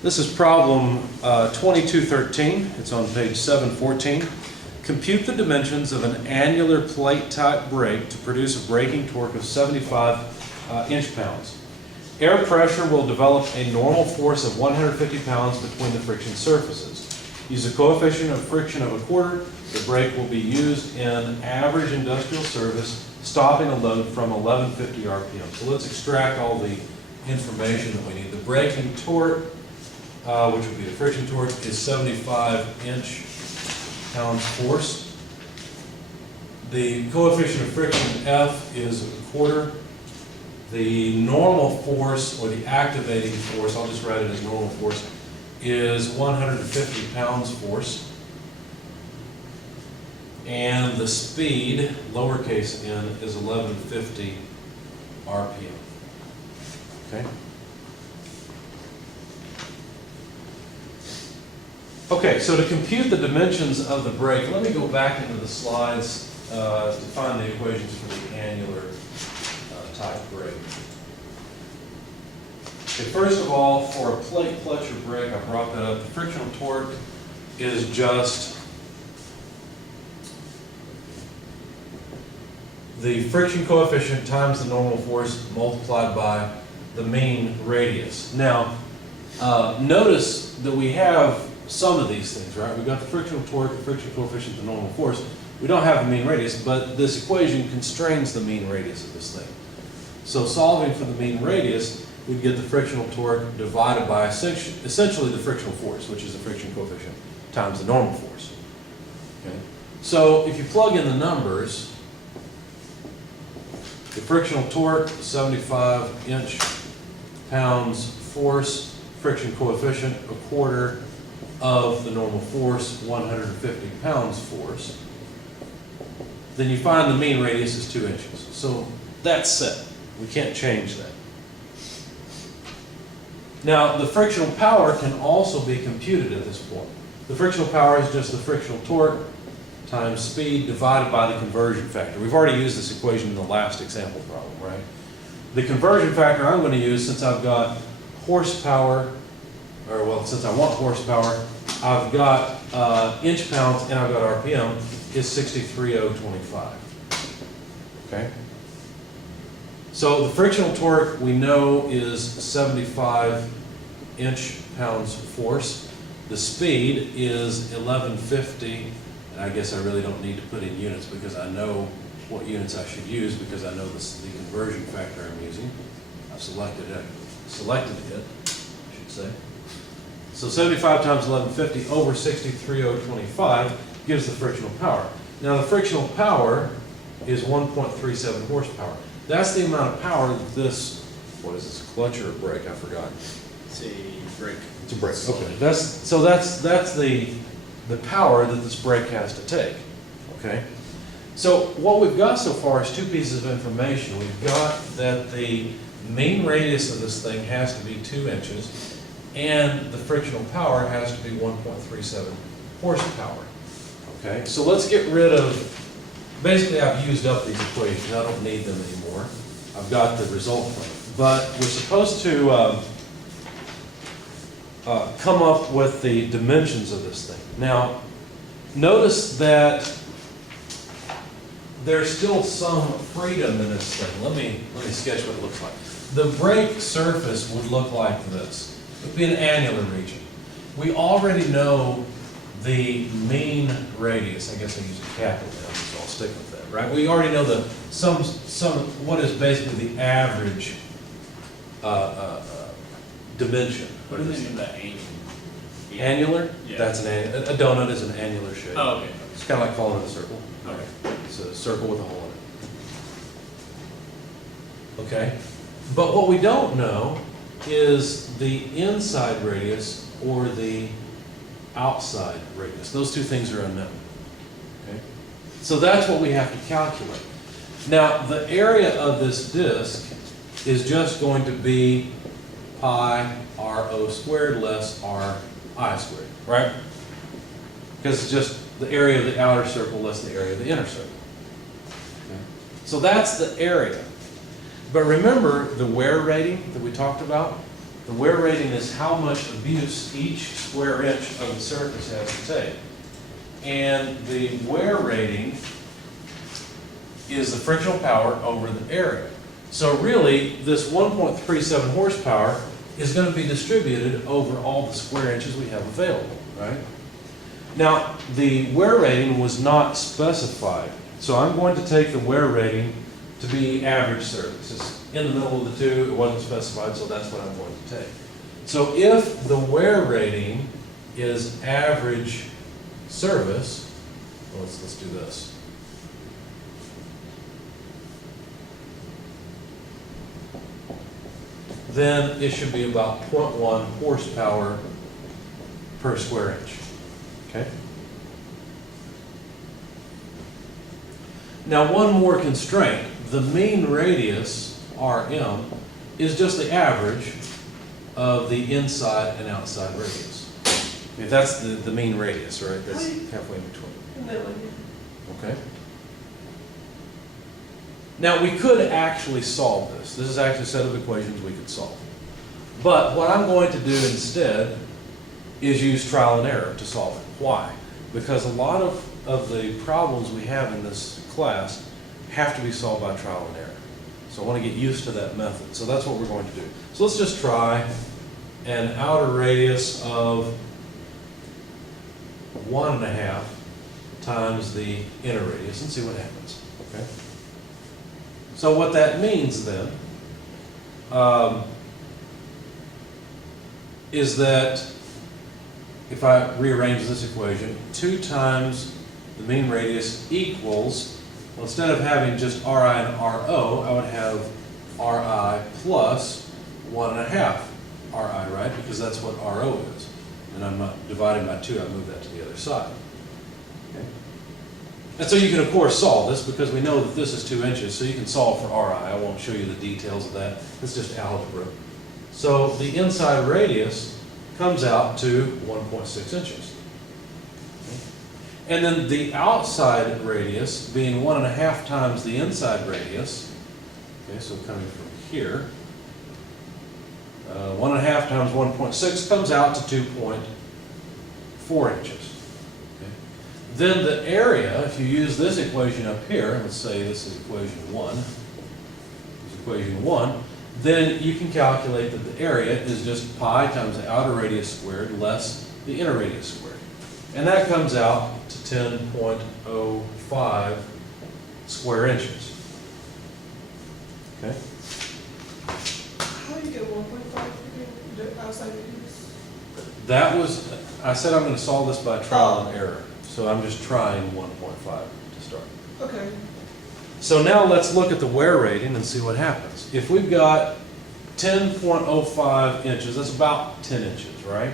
This is problem 2213. It's on page 714. Compute the dimensions of an annular plate type brake to produce a braking torque of 75 inch-pounds. Air pressure will develop a normal force of 150 pounds between the friction surfaces. Use a coefficient of friction of 1/4. The brake will be used in average industrial service, stopping a load from 1150 RPM. So let's extract all the information that we need. The braking torque, which would be the friction torque, is 75 inch-pounds force. The coefficient of friction F is 1/4. The normal force, or the activating force, I'll just write it as normal force, is 150 pounds force. And the speed, lowercase n, is 1150 RPM. Okay? Okay, so to compute the dimensions of the brake, let me go back into the slides to find the equations for the annular type brake. Okay, first of all, for a plate clutch or brake, I brought that up. The frictional torque is just the friction coefficient times the normal force multiplied by the mean radius. Now, notice that we have some of these things, right? We've got the frictional torque, the friction coefficient, the normal force. We don't have the mean radius, but this equation constrains the mean radius of this thing. So solving for the mean radius, we'd get the frictional torque divided by essentially the frictional force, which is the friction coefficient, times the normal force. Okay? So if you plug in the numbers, the frictional torque, 75 inch-pounds force, friction coefficient, 1/4 of the normal force, 150 pounds force. Then you find the mean radius is 2 inches. So that's set. We can't change that. Now, the frictional power can also be computed at this point. The frictional power is just the frictional torque times speed divided by the conversion factor. We've already used this equation in the last example problem, right? The conversion factor I'm going to use, since I've got horsepower, or well, since I want horsepower, I've got inch-pounds and I've got RPM, is 63,025. Okay? So the frictional torque we know is 75 inch-pounds force. The speed is 1150, and I guess I really don't need to put in units because I know what units I should use because I know the conversion factor I'm using. I've selected it, I should say. So 75 times 1150 over 63,025 gives the frictional power. Now the frictional power is 1.37 horsepower. That's the amount of power that this, what is this, clutch or a brake? I forgot. It's a brake. It's a brake. Okay. That's the power that this brake has to take. Okay. So what we've got so far is two pieces of information. We've got that the mean radius of this thing has to be 2 inches, and the frictional power has to be 1.37 horsepower. Okay. So let's get rid of. Basically, I've used up these equations. I don't need them anymore. I've got the result from it. But we're supposed to come up with the dimensions of this thing. Now, notice that there's still some freedom in this thing. Let me sketch what it looks like. The brake surface would look like this. It would be an annular region. We already know the mean radius. I guess I use a capital now, so I'll stick with that, right? We already know the what is basically the average dimension. What do they mean by annular? Annular? Yeah. That's a donut is an annular shape. Oh, okay. It's kind of like calling it a circle. Okay. It's a circle with a hole in it. Okay? But what we don't know is the inside radius or the outside radius. Those two things are unknown. Okay? So that's what we have to calculate. Now, the area of this disk is just going to be pi r(O) squared less r(I) squared, right? Because it's just the area of the outer circle less the area of the inner circle. Okay? So that's the area. But remember the wear rating that we talked about? The wear rating is how much abuse each square inch of the surface has to take. And the wear rating is the frictional power over the area. So really, this 1.37 horsepower is going to be distributed over all the square inches we have available, right? Now, the wear rating was not specified, so I'm going to take the wear rating to be average service. It's in the middle of the two, it wasn't specified, so that's what I'm going to take. So if the wear rating is average service, well, let's do this. Then it should be about 0.1 horsepower per square inch. Okay? Now, one more constraint. The mean radius, RM, is just the average of the inside and outside radius. If that's the mean radius, right? That's halfway in between. Okay? Now, we could actually solve this. This is actually a set of equations we could solve. But what I'm going to do instead is use trial and error to solve it. Why? Because a lot of the problems we have in this class have to be solved by trial and error. So I want to get used to that method. So that's what we're going to do. So let's just try an outer radius of 1.5 times the inner radius and see what happens. Okay? So what that means then is that if I rearrange this equation, 2 times the mean radius equals, well, instead of having just Ri and Ro, I would have Ri plus 1.5 Ri, right? Because that's what Ro is. And I'm not dividing by 2, I move that to the other side. Okay. And so you can, of course, solve this because we know that this is 2 inches, so you can solve for Ri. I won't show you the details of that. It's just algebra. So the inside radius comes out to 1.6 inches. And then the outside radius, being 1.5 times the inside radius, okay, so coming from here, 1.5 times 1.6 comes out to 2.4 inches. Okay. Then the area, if you use this equation up here, let's say this is equation 1, this is equation 1, then you can calculate that the area is just pi times the outer radius squared less the inner radius squared. And that comes out to 10.05 square inches. Okay? How do you get 1.5 the outside radius? That was, I said I'm going to solve this by trial and error. So I'm just trying 1.5 to start. Okay. So now let's look at the wear rating and see what happens. If we've got 10.05 inches, that's about 10 inches, right?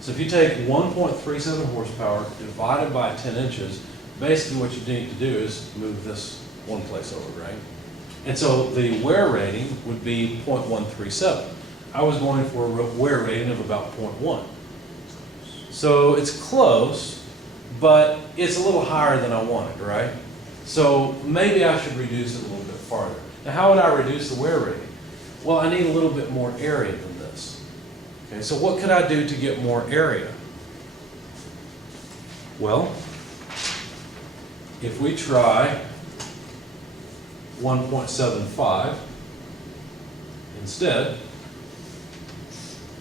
So if you take 1.37 horsepower divided by 10 inches, basically what you need to do is move this one place over, right? And so the wear rating would be 0.137. I was going for a wear rating of about 0.1. So it's close, but it's a little higher than I wanted, right? So maybe I should reduce it a little bit farther. Now, how would I reduce the wear rating? Well, I need a little bit more area than this. Okay, so what could I do to get more area? Well, if we try 1.75 instead,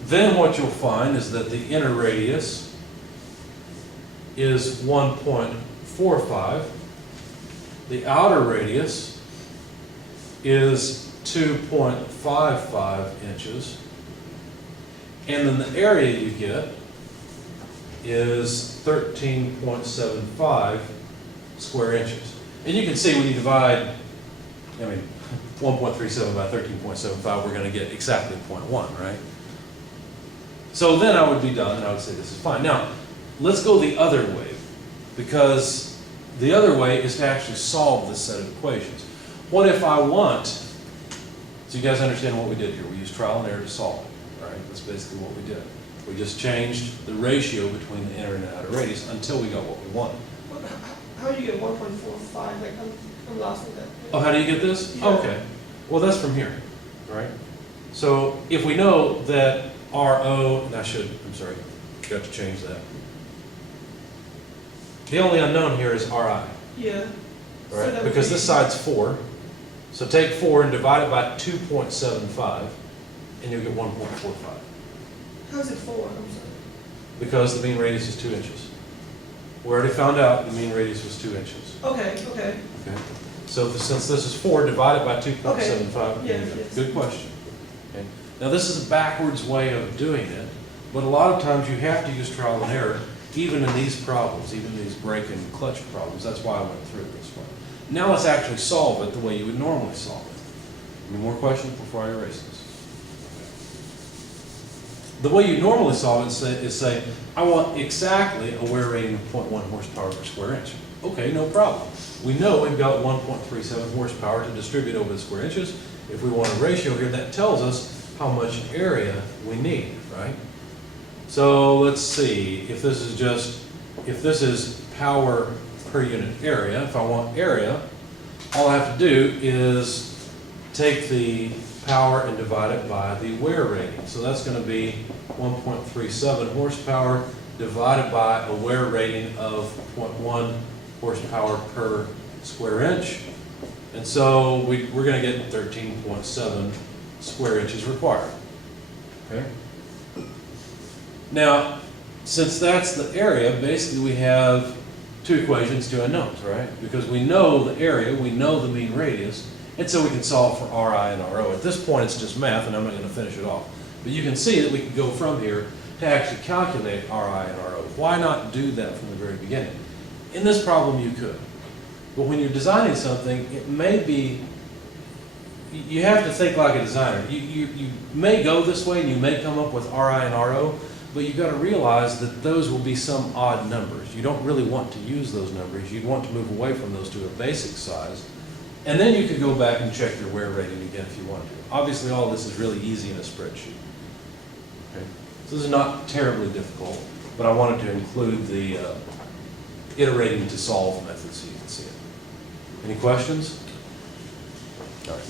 then what you'll find is that the inner radius is 1.45. The outer radius is 2.55 inches. And then the area you get is 13.75 square inches. And you can see when you divide, 1.37 by 13.75, we're going to get exactly 0.1, right? So then I would be done, and I would say this is fine. Now, let's go the other way, because the other way is to actually solve this set of equations. What if I want, so you guys understand what we did here, we used trial and error to solve it, right? That's basically what we did. We just changed the ratio between the inner and the outer radius until we got what we wanted. How do you get 1.45? I'm lost in that. Oh, how do you get this? Yeah. Okay. Well, that's from here, right? So if we know that RO, and forgot to change that. The only unknown here is RI, Yeah. So right? that would Because be- this side's 4. So take 4 and divide it by 2.75, and you'll get 1.45. How's it 4? I'm sorry. Because the mean radius is 2 inches. We already found out the mean radius was 2 inches. Okay, Okay. So since this is 4, divide it by 2.75. Okay. Yeah, yes. Good question. Okay. Now, this is a backwards way of doing it, but a lot of times you have to use trial and error, even in these problems, even in these brake and clutch problems. That's why I went through this one. Now let's actually solve it the way you would normally solve it. Any more questions before I erase this? The way you normally solve it is say, I want exactly a wear rating of 0.1 horsepower per square inch. Okay, no problem. We know we've got 1.37 horsepower to distribute over the square inches. If we want a ratio here, that tells us how much area we need, right? So let's see, if this is power per unit area, if I want area, all I have to do is take the power and divide it by the wear rating. So that's going to be 1.37 horsepower divided by a wear rating of 0.1 horsepower per square inch. And so we're going to get 13.7 square inches required. Okay. Now, since that's the area, basically we have 2 equations, 2 unknowns, right? Because we know the area, we know the mean radius, and so we can solve for RI and RO. At this point, it's just math, and I'm not going to finish it off. But you can see that we can go from here to actually calculate RI and RO. Why not do that from the very beginning? In this problem, you could. But when you're designing something, it may be, you have to think like a designer. You may go this way, and you may come up with RI and RO, but you've got to realize that those will be some odd numbers. You don't really want to use those numbers. You'd want to move away from those to a basic size. And then you could go back and check your wear rating again if you wanted to. Obviously, all this is really easy in a spreadsheet. Okay? So this is not terribly difficult, but I wanted to include the iterating to solve method so you can see it. Any questions? All right.